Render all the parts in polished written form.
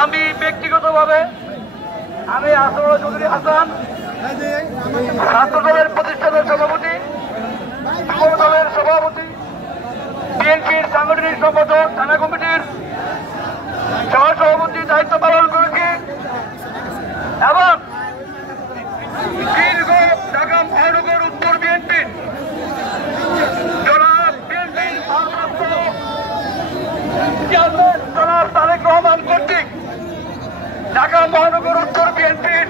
আমি ব্যক্তিগতভাবে আমি আসর চৌধুরী হাসান, ছাত্র দলের প্রতিষ্ঠানের সভাপতি, যুব দলের সভাপতি, বিএনপির সাংগঠনিক সম্পাদক, থানা কমিটির সহসভাপতি দায়িত্ব পালন করেছি এবং দীর্ঘ ঢাকা মহানগর উত্তর বিএনপির জনাব বিএনপির ভারপ্রাপ্ত চেয়ারম্যান জনাব তারেক রহমান কর্তৃক ঢাকা মহানগর উত্তর বিএনপির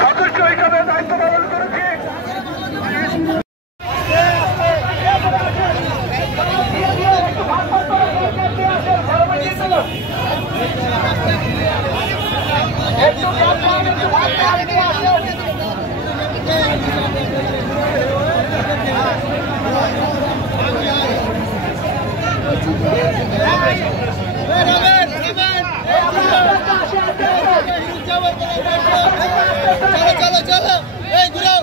সদস্য হিসাবে দায়িত্ব পালন করেছি। चलो चलो घुराओ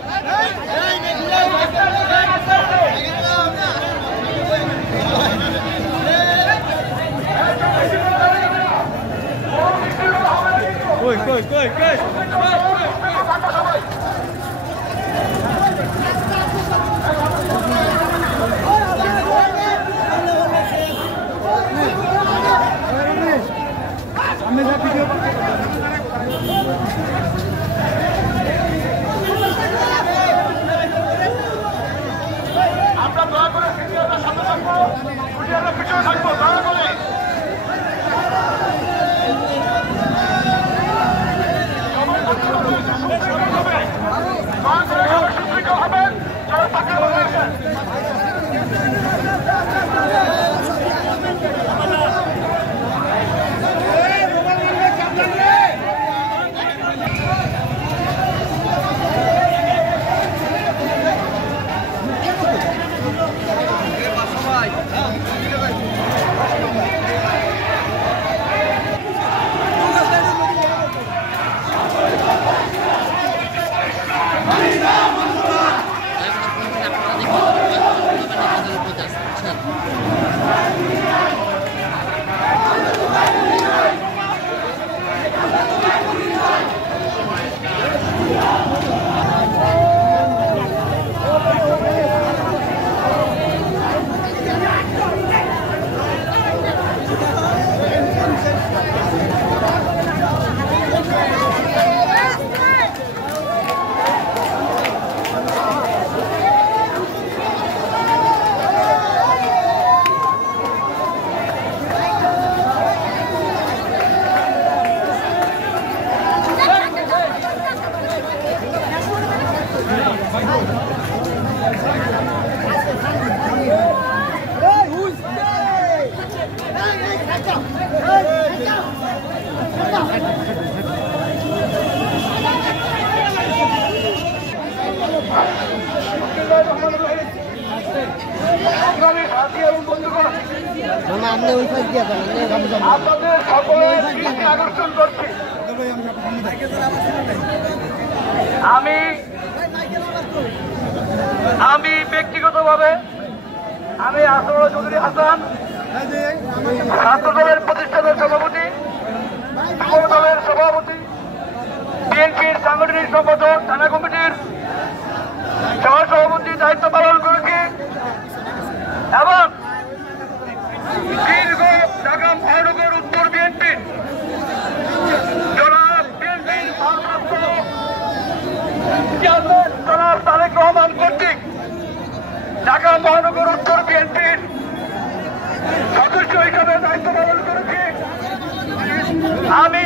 আমরা দয়া করে সিনিয়রদের সাথে থাকবো, জুনিয়ররা পিছনে থাকবো, দয়া করে সুশৃঙ্খল হবেন, যারা তাকে বলেছেন। আপনাদের সকলের দৃষ্টি আকর্ষণ করছি, আমি ব্যক্তিগতভাবে আমি আসর চৌধুরী হাসান, ছাত্র দলের প্রতিষ্ঠানের সভাপতি, যুব দলের সভাপতি, বিএনপির সাংগঠনিক সম্পাদক, থানা কমিটির সহসভাপতি দায়িত্ব পালন করেছি এবং দীর্ঘ ঢাকা মহানগর উত্তর বিএনপির জনাব বিএনপির ভারপ্রাপ্ত চেয়ারম্যান জনাব তারেক রহমান কর্তৃক ঢাকা মহানগর উত্তর বিএনপির সদস্য হিসাবে দায়িত্ব পালন করেছি। আমি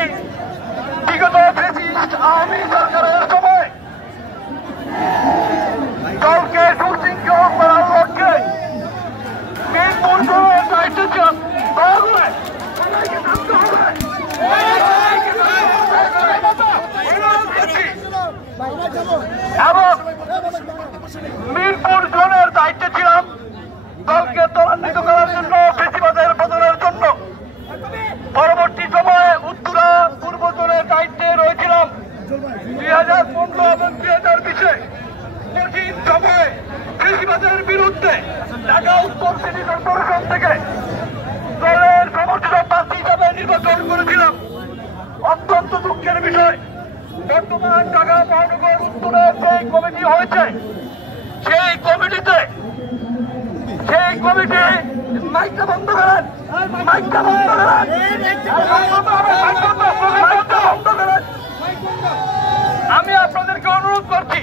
বিগত ফ্যাসিস্ট আওয়ামী সরকারের সময় দলকে সুশৃঙ্খল করার লক্ষ্যে মিরপুর জেলার দায়িত্ব ছিলাম। এবং মিরপুর জোনের দায়িত্বে ছিলাম দলকে ত্বরান্বিত করার জন্য, ফ্যাসিবাদের পতনের জন্য। বিরুদ্ধে ঢাকা উত্তর সিটি কর্পোরেশন থেকে দলের সমর্থিত প্রার্থী হিসাবে নির্বাচন করেছিলাম। অত্যন্ত দুঃখের বিষয়, বর্তমান ঢাকা মহানগর উত্তরের যে কমিটি হয়েছে সেই কমিটি মাইকটা বন্ধ করেন, মাইকটা বন্ধ করেন, মাইকটা বন্ধ করেন। আমি আপনাদেরকে অনুরোধ করছি,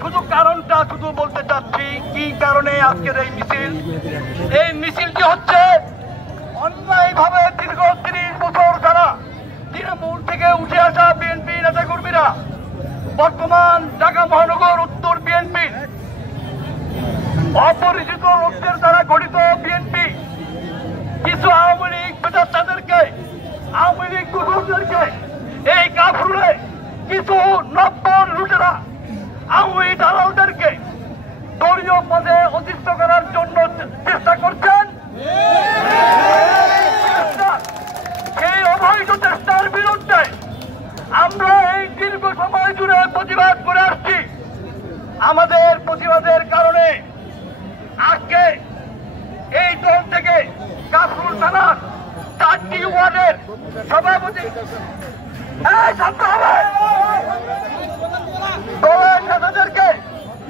শুধু কারণটা শুধু বলতে চাচ্ছি কি কারণে আজকের এই মিছিল। এই মিছিলটি হচ্ছে অন্যায়ভাবে দীর্ঘ ৩০ বছর যারা তৃণমূল থেকে উঠে আসা বিএনপি নেতাকর্মীরা, বর্তমান ঢাকা মহানগর উত্তর বিএনপি অপরিচিত লোকদের দ্বারা গঠিত বিএনপি কিছু আওয়ামী লীগ পেটারদেরকে, আওয়ামী লীগ কুকুরদেরকে এই কাফরুলে কিছু নব্য লুটেরা আওয়ামী দালালদেরকে দলীয় পদে অধিষ্ঠ করার জন্য চেষ্টা করছেন। সেই অবৈধ চেষ্টার বিরুদ্ধে আমরা এই দীর্ঘ সময় জুড়ে প্রতিবাদ করে আসছি। আমাদের প্রতিবাদের কারণে আজকে এই দল থেকে কাফরুল থানার 4টি ওয়ার্ডের সভাপতি দলের নেতাদেরকে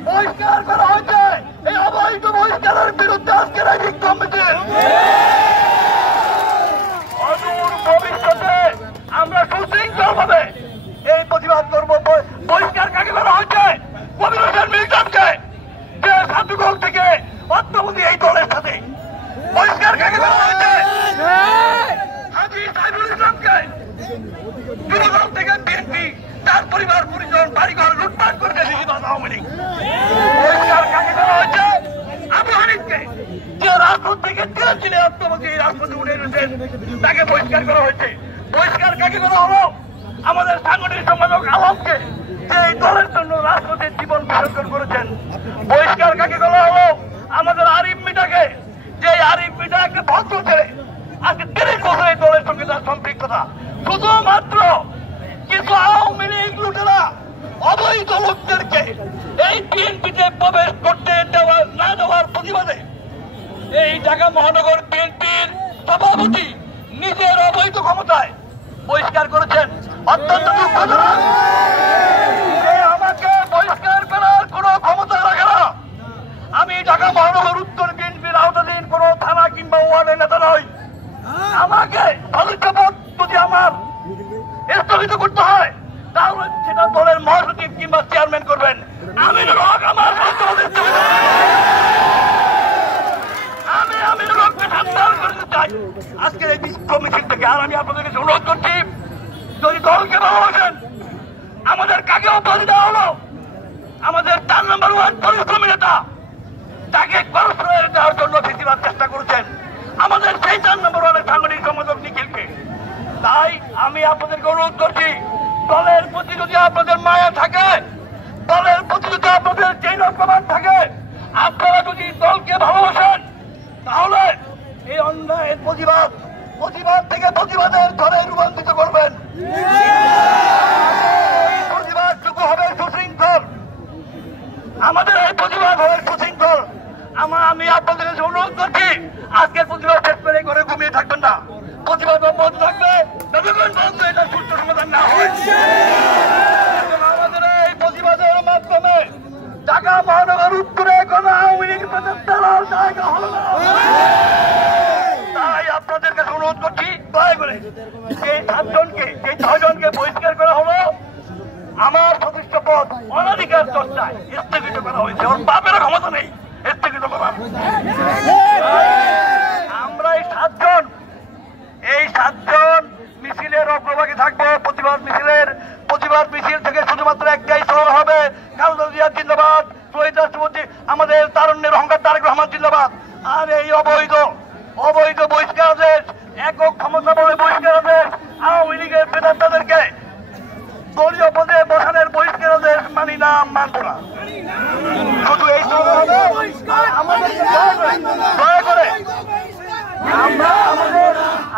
বহিষ্কার করা হয়েছে। এই অবৈধ বহিষ্কারের বিরুদ্ধে আজকের এই বিক্ষোভ মিছিল। অদূর ভবিষ্যতে আমরা সুশৃঙ্খল ভাবে এই প্রতিবাদ করব। বহিষ্কার কাকে করা হয়েছে? কবির হোসেন মিল্টনকে, যে সাধুগোল থেকে অদ্যবধি এই দলের সাথে। বহিষ্কার কাকে করা হয়েছে? হাজী সাইফুল ইসলামকে, যুবদল থেকে বিএনপি তার পরিবার পরিজন বাড়িঘর লুটপাট করেছে আওয়ামী লীগ। বহিষ্কার কাকে করা হয়েছে? আবু হানিফকে, যে রাজপথ থেকে চিনে অদ্যবধি এই রাজপথে উঠে এসেছেন, তাকে বহিষ্কার করা হয়েছে। বহিষ্কার কাকে করা হলো? আমাদের সাংগঠনিক সম্পাদক আলমকে, যে এই দলের জন্য রাজপথের জীবন বিসর্জন করেছেন। বহিষ্কার কাকে করা হলো? আমাদের আরিফ মিটাকে, যে আরিফ মিটা একটা ভদ্র ছেলে, আজকে 30 বছর এই দলের সঙ্গে তার সম্পৃক্ততা। শুধুমাত্র কিছু আওয়ামী লীগ লুটেরা অবৈধ লোকদেরকে এই বিএনপিতে প্রবেশ করতে না দেওয়ার প্রতিবাদে এই ঢাকা মহানগর বিএনপির সভাপতি নিজের অবৈধ ক্ষমতায় বহিষ্কার করেছেন। অত্যন্ত দুঃখজনক। আমাকে বহিষ্কার করার কোন ক্ষমতা রাখে না। আমি ঢাকা মহানগর উত্তর বিএনপির আওতাধীন কোন থানা কিংবা ওয়ার্ডের নেতা নই। আমাকে সদস্যপদ যদি আমার স্থগিত করতে হয়, তাহলে সেটা দলের মহাসচিব কিংবা চেয়ারম্যান করবেন। আমিনুল হক আমার আমিনুল হককে সাবধান করতে চাই আজকের এই বিক্ষোভ মিছিল থেকে। আর আমি আপনাদের কাছে অনুরোধ করছি, যদি দলকে ভালোবাসেন, আমাদের কাকে অপরাধী দেওয়া হলো? আমাদের 4 নম্বর ওয়ার্ড পরিশ্রমী নেতা, তাকে কর্মসূচি দেওয়ার জন্য ফেসিবাদ চেষ্টা করেছেন আমাদের সেই 4 নম্বর ওয়ার্ডের সাংগঠনিক সম্পাদক নিখিলকে। তাই আমি আপনাদেরকে অনুরোধ করছি, দলের প্রতি যদি আপনাদের মায়া থাকে, দলের প্রতি যদি আপনাদের চেইন অফ কমান্ড থাকে, আপনারা যদি দলকে ভালোবাসেন, তাহলে এই অন্যায়ের প্রতিবাদ থেকে প্রতিবাদের ধরে রূপান্তরিত করবেন। প্রতিবাদটুকু হবে সুশৃঙ্খল, আমাদের এই প্রতিবাদ হবে সুশৃঙ্খল। আমি আপনাদের কাছে অনুরোধ করছি, আজকের প্রতিবাদ শেষ করে ঘরে ঘুমিয়ে থাকবেন না। প্রতিবাদ বন্ধ থাকবে, এটা সুস্থ সমাধান না হয়। আমাদের এই প্রতিবাদের মাধ্যমে ঢাকা মহানগর উত্তরে কোন আওয়ামী লীগ জায়গা হল না। তাই আপনাদের কাছে অনুরোধ করছি, দয়া করে এই 7 জনকে, এই 6 জনকে বহিষ্কার করা হলো, আমার সদস্য পদ অনাধিকার চর্চায় স্থগিত করা হয়েছে। ওর বাপের ক্ষমতা নেই স্থগিত করার। আমরা এই 7 জন মিছিলের অগ্রভাগে থাকবো। প্রতিবাদ মিছিল থেকে শুধুমাত্র একটাই স্লোগান হবে, খালেদা জিয়া জিন্দাবাদ, শহীদ রাষ্ট্রপতি আমাদের তারুণ্যের অহংকার তারেক রহমান জিন্দাবাদ। আর এই অবৈধ বহিষ্কারাদেশ, একক ক্ষমতা বলে বহিষ্কারাদেশ, আওয়ামী লীগের পেটারদেরকে দলীয় পদে বসানোর বহিষ্কারাদেশ মানি না, মানব না। শুধু এই স্লোগান হবে। দয়া করে আমরা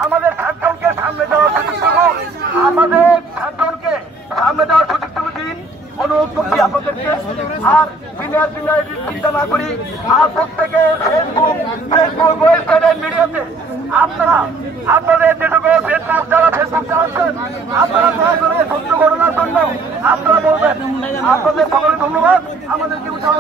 আমাদের 7 জনকে সামনে যাওয়ার সুযোগ দেব, আমাদের 7 জনকে সামনে যাওয়ার সুযোগ দিন। অনুরোধ করছি আপনাদেরকে আর সিনিয়র চিন্তা না করি আর প্রত্যেকে ফেসবুক ওয়েবসাইট মিডিয়াতে আপনারা আপনাদের যেটুকু যারা ফেসবুক চালাচ্ছেন আপনারা দয়া করে সত্য ঘটনার জন্য আপনারা বলবেন। আপনাদের সকলে ধন্যবাদ আমাদেরকে উৎসাহ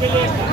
Beleza.